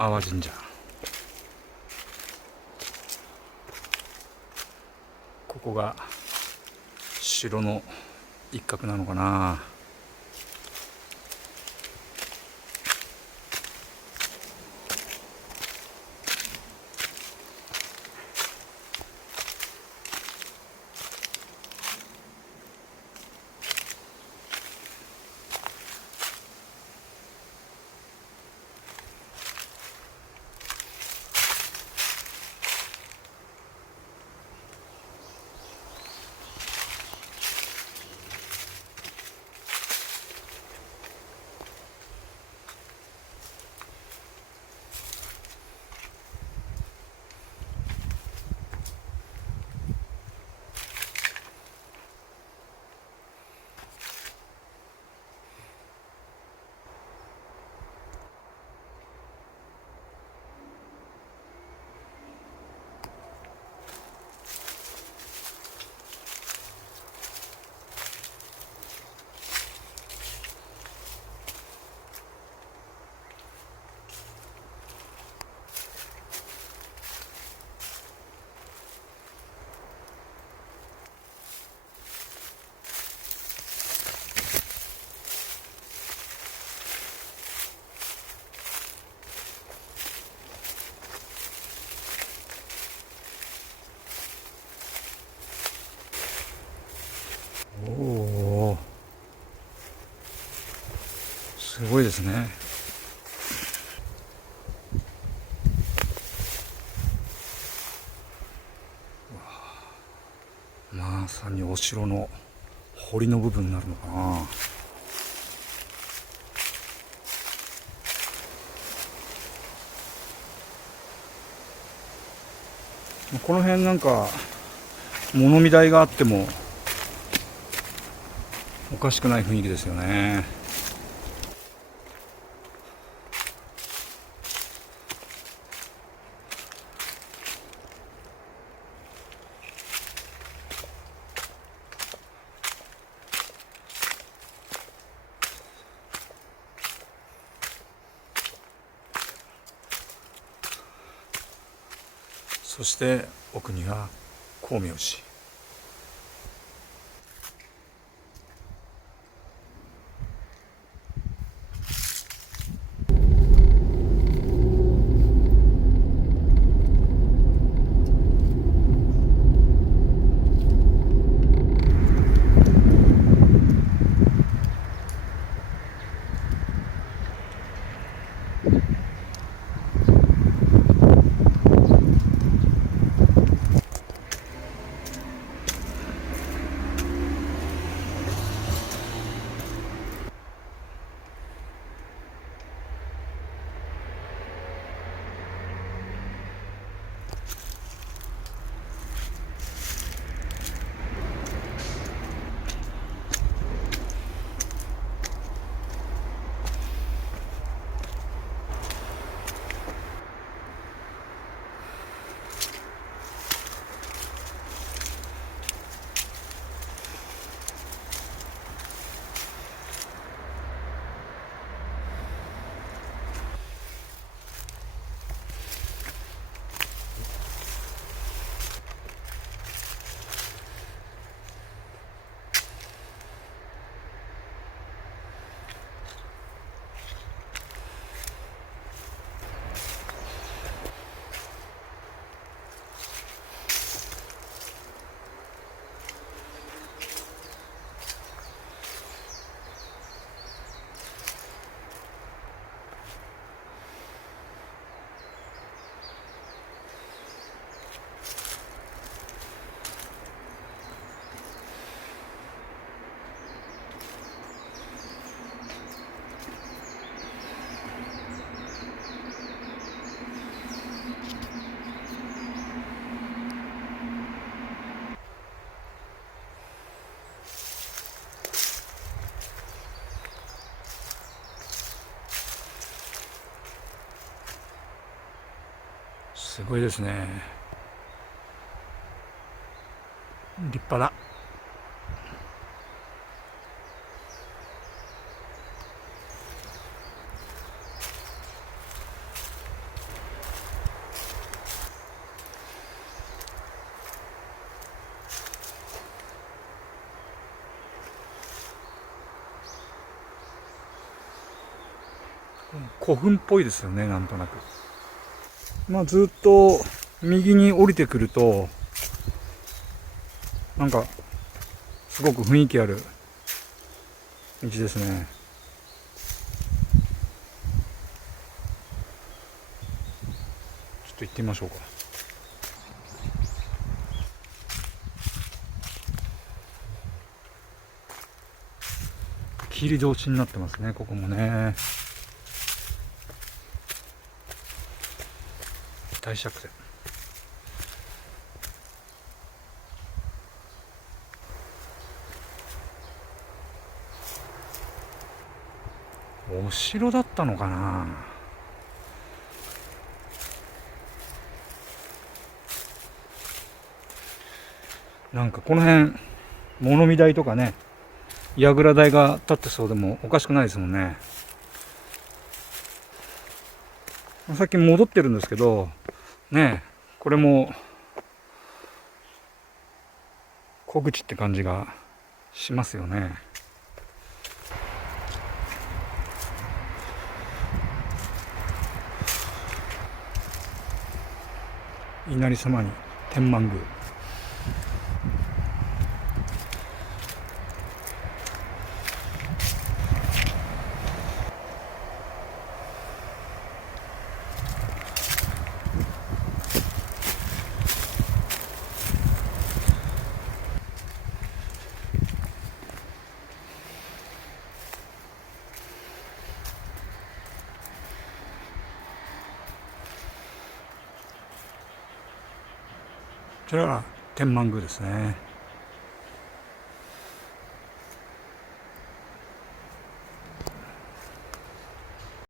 阿波神社。ここが城の一角なのかな。おお、すごいですね。まさにお城の堀の部分になるのかな。この辺なんか物見台があってもおかしくない雰囲気ですよね。そして奥には光明寺。すごいですね。立派だ。古墳っぽいですよね、なんとなく。まあずっと右に降りてくると、なんかすごく雰囲気ある道ですね。ちょっと行ってみましょうか。切り通しになってますね、ここもね。大釈然。お城だったのかな。なんかこの辺物見台とかね、櫓台が立ってそうでもおかしくないですもんね。さっき戻ってるんですけどね、これも小口って感じがしますよね。稲荷様に天満宮。こちらが天満宮ですね。